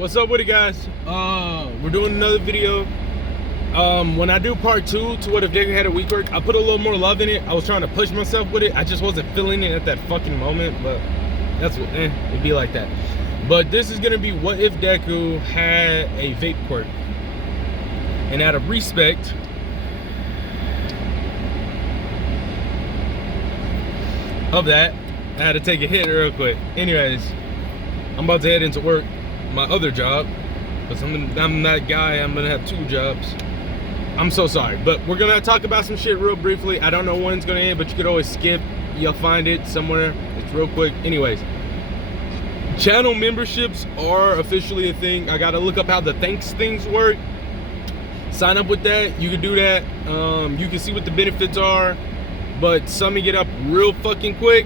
What's up with it, guys? We're doing another video. When I do part 2 to what if Deku had a weak quirk, I put a little more love in it. I was trying to push myself with it. I just wasn't feeling it at that fucking moment, but that's what, it'd be like that. But this is gonna be what if Deku had a vape quirk. And out of respect, of that, I had to take a hit real quick. Anyways, I'm about to head into work, my other job, because I'm that guy. I'm gonna have 2 jobs. I'm so sorry, but we're gonna talk about some shit real briefly. I don't know when it's gonna end, but you could always skip. You'll find it somewhere. It's real quick. Anyways, channel memberships are officially a thing. I gotta look up how the thanks things work. Sign up with that. You can do that. You can see what the benefits are, but some you get up real fucking quick.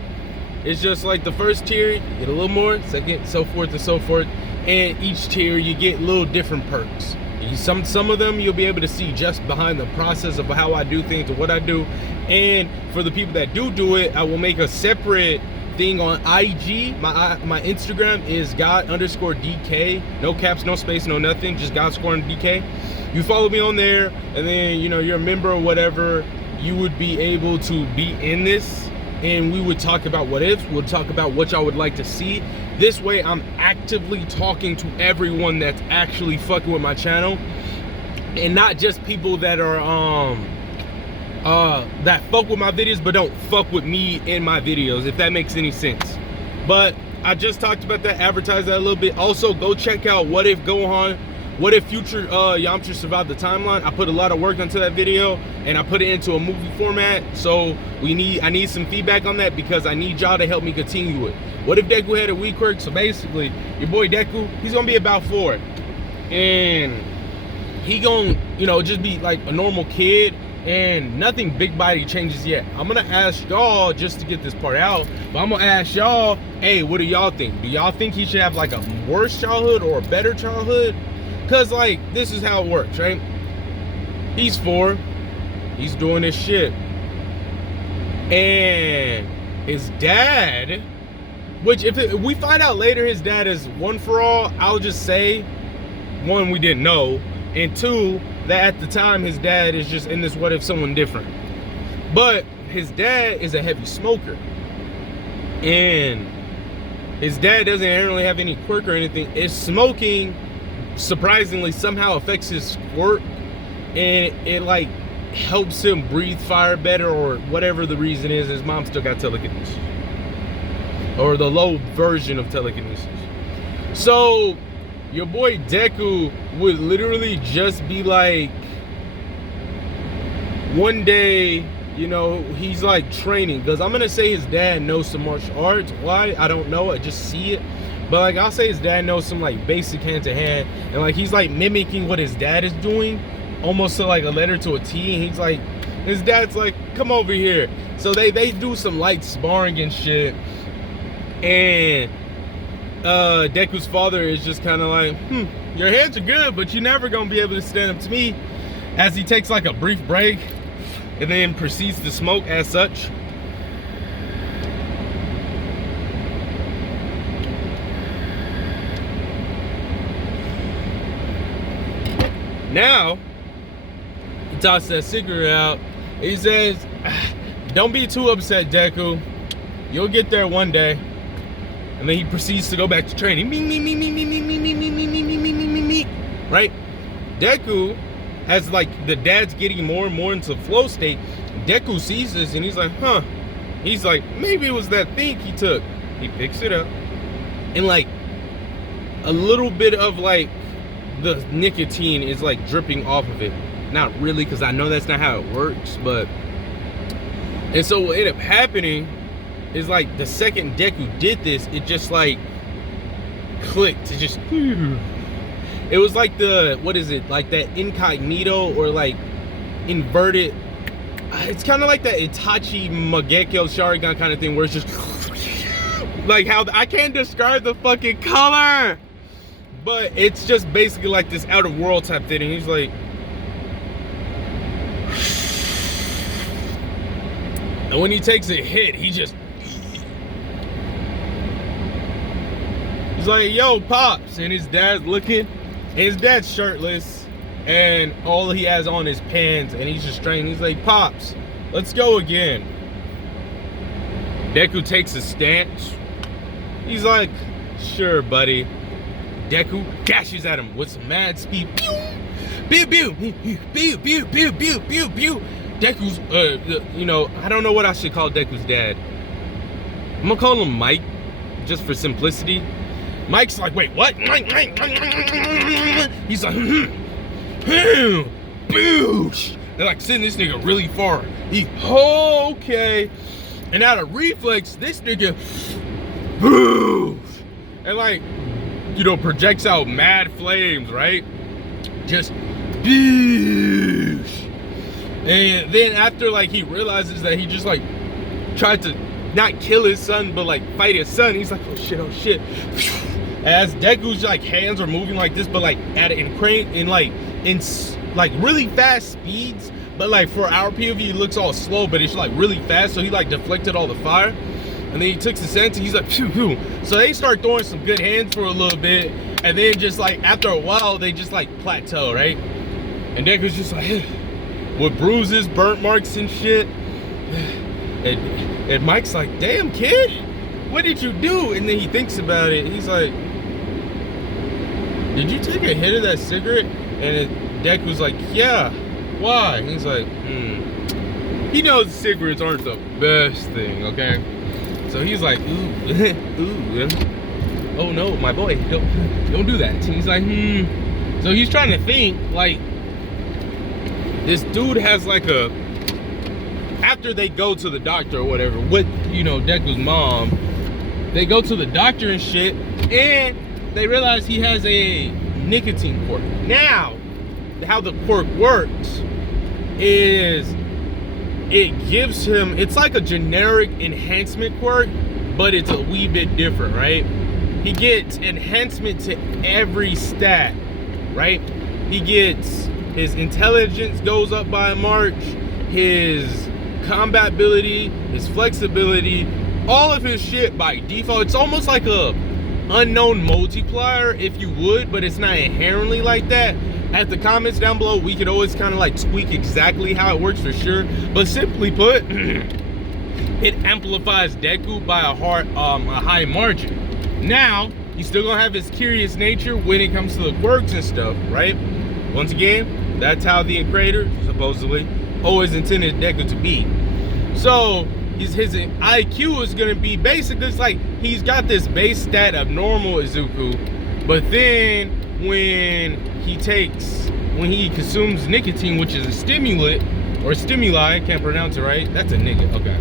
It's just like the first tier, you get a little more, second, so forth and so forth. And each tier, you get little different perks. Some of them you'll be able to see just behind the process of how I do things or what I do. And for the people that do it, I will make a separate thing on IG. My Instagram is God_DK. No caps, no space, no nothing. Just God_DK. You follow me on there, and then you're a member or whatever. You would be able to be in this, and we would talk about what ifs. We'll talk about what y'all would like to see. This way, I'm actively talking to everyone that's actually fucking with my channel, and not just people that are that fuck with my videos but don't fuck with me in my videos, if that makes any sense. But I just talked about that, advertise that a little bit. Also, go check out What If Gohan, What If Future Yamcha Survived the Timeline. I put a lot of work into that video, and I put it into a movie format. So I need some feedback on that, because I need y'all to help me continue it. What if Deku had a weak quirk? So basically, your boy Deku, he's gonna be about 4, and he gonna just be like a normal kid, and nothing big body changes yet. I'm gonna ask y'all, just to get this part out, but I'm gonna ask y'all, hey, what do y'all think? Do y'all think he should have like a worse childhood or a better childhood? Cause like, this is how it works, right? He's 4, he's doing this shit, and his dad, which if we find out later his dad is one for all, I'll just say, 1, we didn't know, and 2, that at the time his dad is just in this what if someone different. But his dad is a heavy smoker, and his dad doesn't inherently have any quirk or anything. It's smoking surprisingly somehow affects his quirk, and it like helps him breathe fire better, or whatever the reason is. His mom still got telekinesis, or the low version of telekinesis. So your boy Deku would literally just be like, one day, he's like training, because I'm gonna say his dad knows some martial arts. Why? I don't know, I just see it. But like, I'll say his dad knows some like basic hand-to-hand, and like he's like mimicking what his dad is doing, almost to like a letter to a T. And he's like, his dad's like, come over here. So they do some light sparring and shit, and Deku's father is just kind of like, your hands are good, but you're never gonna be able to stand up to me, as he takes like a brief break and then proceeds to smoke as such. Now, he tosses that cigarette out. He says, don't be too upset, Deku. You'll get there one day. And then he proceeds to go back to training. Right? Deku, as like the dad's getting more and more into flow state, Deku sees this and he's like, He's like, maybe it was that thing he took. He picks it up, and like a little bit of like the nicotine is like dripping off of it. Not really, because I know that's not how it works, but and so what ended up happening is like the second Deku did this, it just like clicked. It just, it was like the, what is it, like that incognito or like inverted, it's kind of like that Itachi Mangekyo Sharingan kind of thing, where it's just like how, I can't describe the fucking color, but it's just basically like this out of world type thing. And he's like, and when he takes a hit, he's He's like, yo, Pops. And his dad's looking, and his dad's shirtless, and all he has on is pants, and he's just straight. He's like, Pops, let's go again. Deku takes a stance. He's like, sure, buddy. Deku dashes at him with some mad speed. Pew, pew, pew, pew, pew, pew, pew, pew, pew. Deku's, you know, I don't know what I should call Deku's dad. I'm gonna call him Mike, just for simplicity. Mike's like, wait, what? He's like, boosh. They're like sending this nigga really far. Okay. And out of reflex, this nigga, boosh. And like, you know, projects out mad flames, right? Just boosh. And then after like he realizes that he just like tried to not kill his son, but like fight his son, he's like, oh shit. As Deku's like hands are moving like this, but like at in really fast speeds, but like for our POV it looks all slow, but it's like really fast. So he like deflected all the fire, and then he took the sense, and he's like, phew, phew. So they start throwing some good hands for a little bit, and then just like after a while they just like plateau, right? And Deku's just like with bruises, burnt marks and shit. And Mike's like, damn kid, what did you do? And then he thinks about it. He's like, did you take a hit of that cigarette? And Deku's like, yeah. Why? And he's like, He knows cigarettes aren't the best thing, okay? So he's like, ooh. Oh no, my boy, don't do that. And he's like, So he's trying to think, like, this dude has like a, after they go to the doctor or whatever with, you know, Deku's mom, they go to the doctor and shit, and they realize he has a nicotine quirk. Now, how the quirk works is it gives him, it's like a generic enhancement quirk, but it's a wee bit different, right? He gets enhancement to every stat, right? He gets, his intelligence goes up by a march, his combat ability, his flexibility, all of his shit by default. It's almost like a unknown multiplier, if you would, but it's not inherently like that. At the comments down below, we could always kind of like tweak exactly how it works for sure. But simply put, it amplifies Deku by a high margin. Now, he's still gonna have his curious nature when it comes to the quirks and stuff, right? Once again, that's how the creator supposedly always intended Deku to be. So his IQ is gonna be basically, it's like he's got this base stat of normal Izuku, but then when he consumes nicotine, which is a stimulant or stimuli, I can't pronounce it right. That's a nigga. Okay.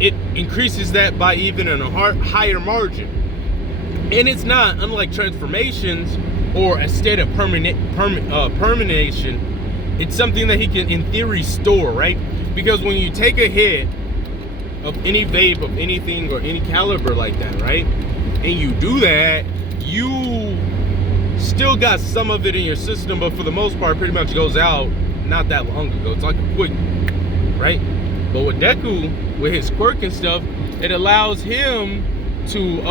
It increases that by even a higher margin, and it's not unlike transformations or a state of permanation. It's something that he can, in theory, store, right? Because when you take a hit of any vape, of anything or any caliber like that, right? And you do that, you still got some of it in your system, but for the most part, pretty much goes out not that long ago. It's like a quick, right? But with Deku, with his quirk and stuff, it allows him to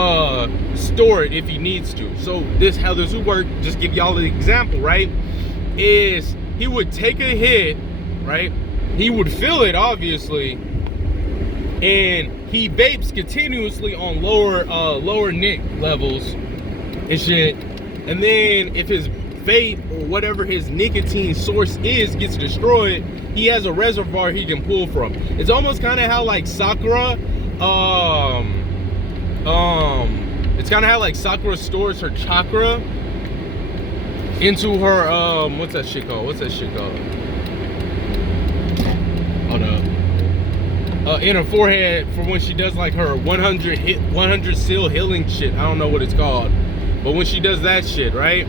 store it if he needs to. So how this would work, just give y'all an example, right? Is he would take a hit, right? He would feel it, obviously, and he vapes continuously on lower nic levels and shit. And then if his vape or whatever his nicotine source is gets destroyed, he has a reservoir he can pull from. It's almost kind of how like Sakura, it's kind of how like Sakura stores her chakra into her what's that shit called? Hold up. In her forehead for when she does like her 100 seal healing shit. I don't know what it's called, but when she does that shit, right?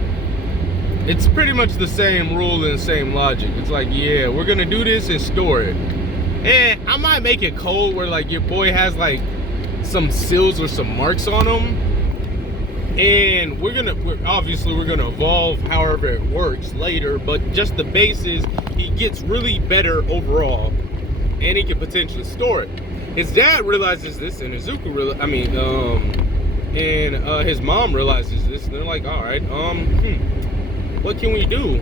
It's pretty much the same rule and the same logic. It's like, yeah, we're gonna do this and store it. And I might make it cold where like your boy has like some seals or some marks on him. And we're gonna evolve however it works later, but just the base is he gets really better overall, and he can potentially store it. His dad realizes this, and Izuku And his mom realizes this, and they're like, all right, what can we do?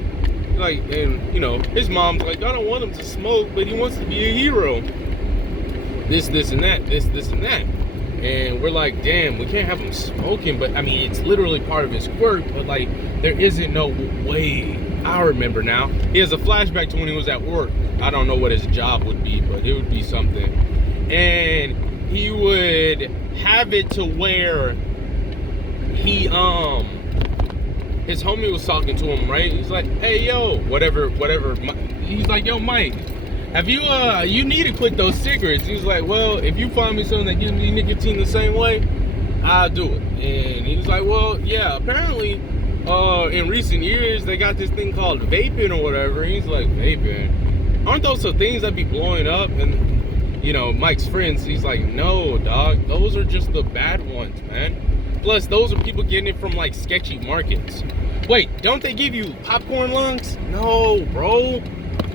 Like, and you know, his mom's like, I don't want him to smoke, but he wants to be a hero. This and that, this and that. And we're like, damn, we can't have him smoking, but I mean, it's literally part of his quirk, but like, there isn't no way. I remember now. He has a flashback to when he was at work. I don't know what his job would be, but it would be something. And he would have it to where he, his homie was talking to him, right? He's like, hey, yo, whatever. He's like, yo, Mike, have you, you need to quit those cigarettes. He's like, well, if you find me something that gives me nicotine the same way, I'll do it. And he was like, well, yeah, apparently, in recent years, they got this thing called vaping or whatever. And he's like, vaping? Aren't those some things that be blowing up? And, you know, Mike's friends, he's like, no, dog, those are just the bad ones, man. Plus, those are people getting it from, like, sketchy markets. Wait, don't they give you popcorn lungs? No, bro.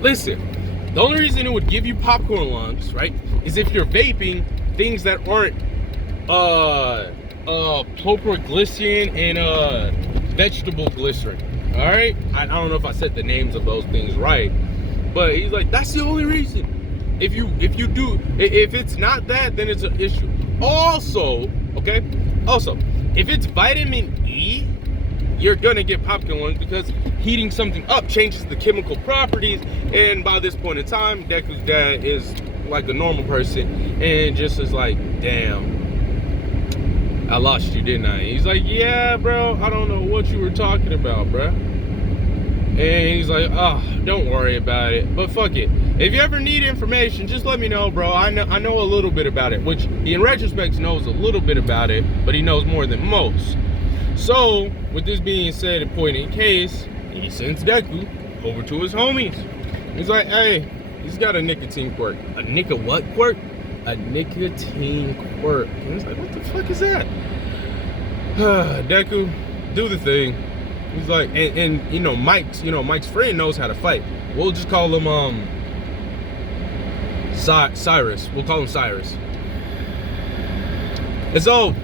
Listen. The only reason it would give you popcorn lungs, right, is if you're vaping things that aren't propylglycerin and vegetable glycerin. All right, I don't know if I said the names of those things right, but he's like, that's the only reason. If it's not that, then it's an issue. Also, okay, if it's vitamin E, you're gonna get popcorn lungs because heating something up changes the chemical properties. And by this point in time, Deku's dad is like a normal person and just is like, damn, I lost you, didn't I? He's like, yeah, bro, I don't know what you were talking about, bro. And he's like, oh, don't worry about it, but fuck it. If you ever need information, just let me know, bro. I know a little bit about it, which he in retrospect knows a little bit about it, but he knows more than most. So, with this being said, a point in case, he sends Deku over to his homies. He's like, hey, he's got a nicotine quirk. A what quirk? A nicotine quirk. And he's like, what the fuck is that? Deku, do the thing. He's like, and you know, Mike's friend knows how to fight. We'll just call him Cyrus. We'll call him Cyrus. And so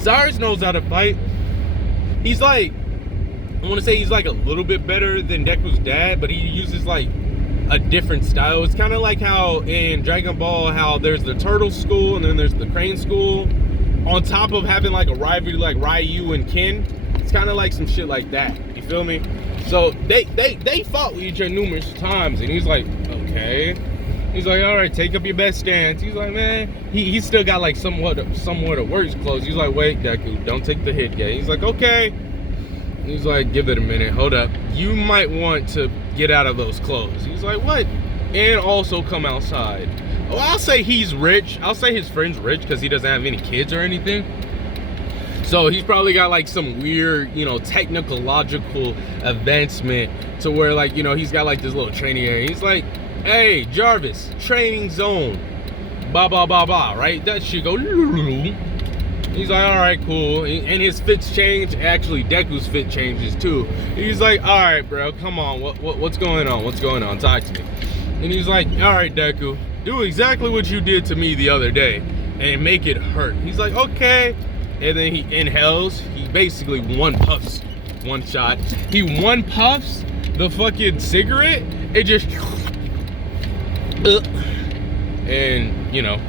Cyrus knows how to fight. He's like, I want to say he's like a little bit better than Deku's dad, but he uses like a different style. It's kind of like how in Dragon Ball, how there's the turtle school and then there's the crane school. On top of having like a rivalry like Ryu and Ken, it's kind of like some shit like that. You feel me? So they fought with each other numerous times, and he's like, okay. He's like, all right, take up your best stance. He's like, man, he still got like somewhat of works clothes. He's like, wait, Deku, don't take the hit yet. He's like, okay. He's like, give it a minute, hold up. You might want to get out of those clothes. He's like, what? And also come outside. Oh, I'll say he's rich. I'll say his friend's rich because he doesn't have any kids or anything. So he's probably got like some weird, you know, technological advancement to where like, you know, he's got like this little training area. He's like, hey, Jarvis, training zone. Ba ba ba ba, right? That shit go. He's like, all right, cool. And his fits change. Actually, Deku's fit changes too. He's like, all right, bro, come on. What's going on? What's going on? Talk to me. And he's like, all right, Deku, do exactly what you did to me the other day and make it hurt. He's like, okay. And then he inhales. He basically one puffs one shot. He one puffs the fucking cigarette. It just, and you know,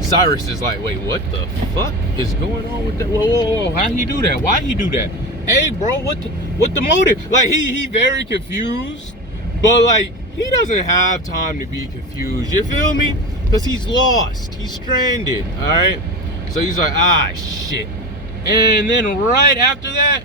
Cyrus is like, wait, what the fuck is going on with that? Whoa, how'd he do that? Why'd he do that? Hey, bro, what the motive? Like, he very confused, but like, he doesn't have time to be confused, you feel me? Because he's lost, he's stranded, all right? So he's like, ah, shit. And then right after that,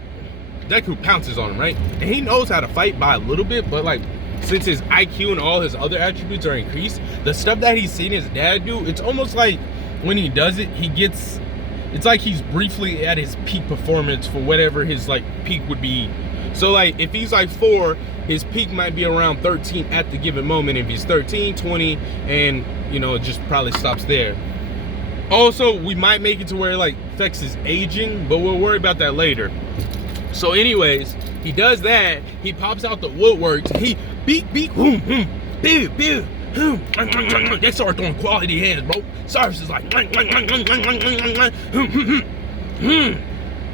Deku pounces on him, right? And he knows how to fight by a little bit, but like, since his IQ and all his other attributes are increased, the stuff that he's seen his dad do, it's almost like when he does it, it's like he's briefly at his peak performance for whatever his like peak would be. So like, if he's like 4, his peak might be around 13 at the given moment. If he's 13, 20, and you know, it just probably stops there. Also, we might make it to where it like affects his aging, but we'll worry about that later. So anyways, he does that, he pops out the woodworks, he beep, boom, boom, pew, pew, They start throwing quality hands, bro. Cyrus is like,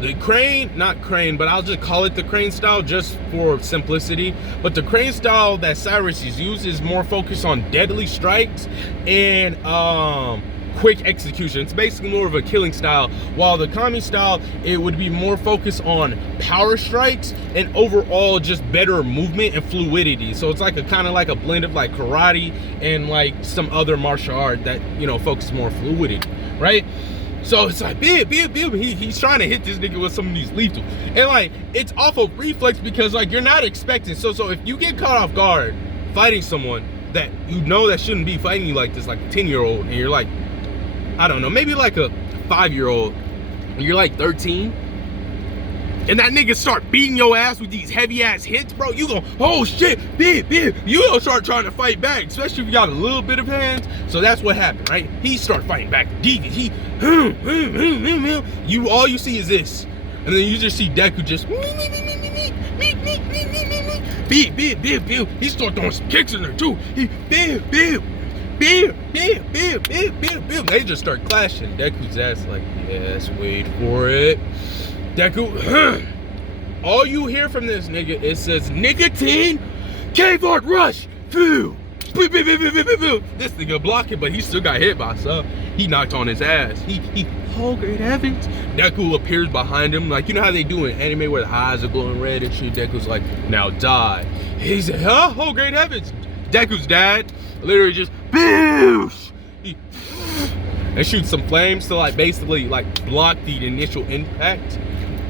the crane, not crane, but I'll just call it the crane style just for simplicity. But the crane style that Cyrus is used is more focused on deadly strikes and quick execution. It's basically more of a killing style, while the Kami style, it would be more focused on power strikes and overall just better movement and fluidity. So it's like a kind of like a blend of like karate and like some other martial art that, you know, focuses more on fluidity, right? So it's like, he's trying to hit this nigga with some of these lethal. And like, it's off of reflex because like, you're not expecting. So if you get caught off guard fighting someone that you know that shouldn't be fighting you like this, like a 10-year-old, and you're like, I don't know, maybe like a 5-year-old, and you're like 13, and that nigga start beating your ass with these heavy ass hits, bro, you go, oh shit, you gonna start trying to fight back, especially if you got a little bit of hands. So that's what happened, right? He started fighting back. All you see is this, and then you just see Deku just he start throwing some kicks in there too. They just start clashing. Deku's ass like, yes, wait for it. Deku, all you hear from this nigga, it says nicotine, cave art rush, phew. This nigga block it, but he still got hit by some. He knocked on his ass. Oh great heavens. Deku appears behind him, like, you know how they do in anime where the eyes are glowing red and shit. Deku's like, now die. He said, huh? Oh great heavens. Deku's dad literally just boosh, and shoots some flames to like basically like block the initial impact.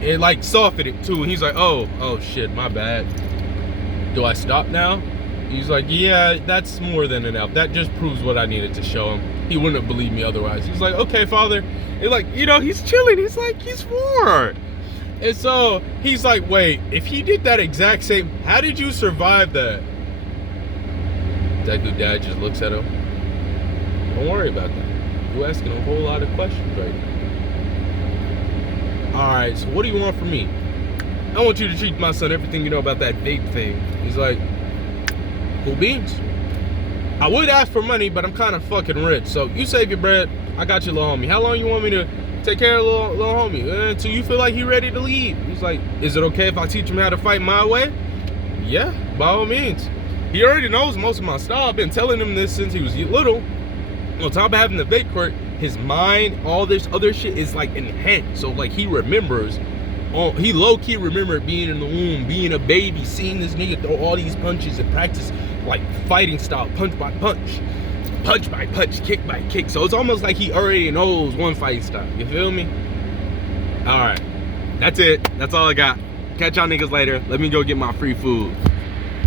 It like softened it too. And he's like, oh shit, my bad. Do I stop now? He's like, yeah, that's more than enough. That just proves what I needed to show him. He wouldn't have believed me otherwise. He's like, okay, father. And like, you know, he's chilling. He's like, he's 4. And so he's like, wait, if he did that exact same, how did you survive that? Deku dad just looks at him. Don't worry about that. You're asking a whole lot of questions right now. Alright, so what do you want from me? I want you to teach my son everything you know about that vape thing. He's like, cool beans. I would ask for money, but I'm kind of fucking rich. So you save your bread. I got you, little homie. How long you want me to take care of little homie? Until you feel like he's ready to leave. He's like, is it okay if I teach him how to fight my way? Yeah, by all means. He already knows most of my style. I've been telling him this since he was little. On top of having the vape quirk, his mind, all this other shit is like enhanced. So like he remembers, he low-key remembered being in the womb, being a baby, seeing this nigga throw all these punches and practice like fighting style, punch by punch, kick by kick. So it's almost like he already knows one fighting style. You feel me? All right, that's it. That's all I got. Catch y'all niggas later. Let me go get my free food.